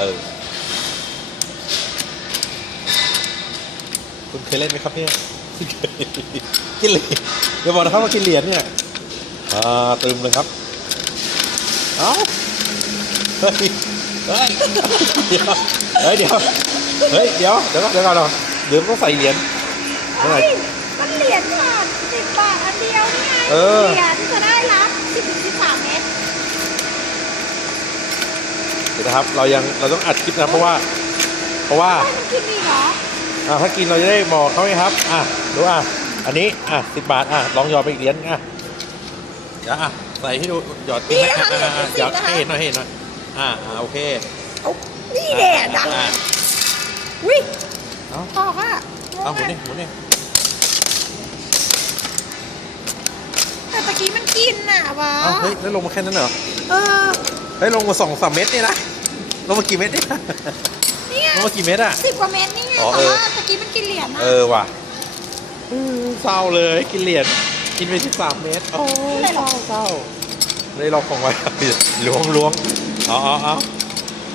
เออ คุณเคยเล่นไหมครับเนี่ยกินเหรียญอย่าบอกนะครับว่ากินเหรียญเนี่ยอ่าตึมเลยครับ เอ้าเฮ้ยเฮ้ยเดี๋ยวเฮ้ยเดี๋ยวเฮ้ยเดี๋ยวเดี๋ยวก่อนเดี๋ยวก่อนเนาะเดี๋ยวต้องใส่เหรียญเท่าไหร่เฮ้ยมันเหรียญบาทสิบบาทอันเดียวนี่ไงเออ เหรียญจะได้รับสิบสิบสามเมตร เดี๋ยวนะครับ เรายังเราต้องอัดคลิปนะเพราะว่า เพราะว่าเฮ้ยมันกินดีเหรออ่าถ้ากินเราจะได้บอกเขาไงครับ อะดูอะอันนี้อะสิบบาทอะลองหยอดไปอีกเหรียญอะเดี๋ยวอะใส่ให้ดูหยอดนี่ให้นะคะอะอะอะเหรีหยยอญดสิบนะคะให้เห็นหน่อยให้เห็นหน่อยอ่าอ่าโอเคเอานี่แหละดังอะอุ้ยเอาออกอะเอาหมุนนี่หมุนนี่แต่ตะกี้มันกินน่ะวะเอาเฮ้ยแล้วลงมาแค่นั้นเหรอเออ เฮ้ยลงมาสองสามเม็ดนี่นะ ลงมากี่เม็ดเนี่ยเนี่ยลงมากี่เม็ดอะ สิบกว่าเมตรนี่ไงอ๋อแต่เออว่าตะกี้มันกินเหรียญนะเออว่ะอืมเศร้าเลยกินเหรียญกินไปสิบสามเมตรโอ้ยเศร้าเศร้าเลยลองของไว้ ล้วงล้วงเอาเอาเอา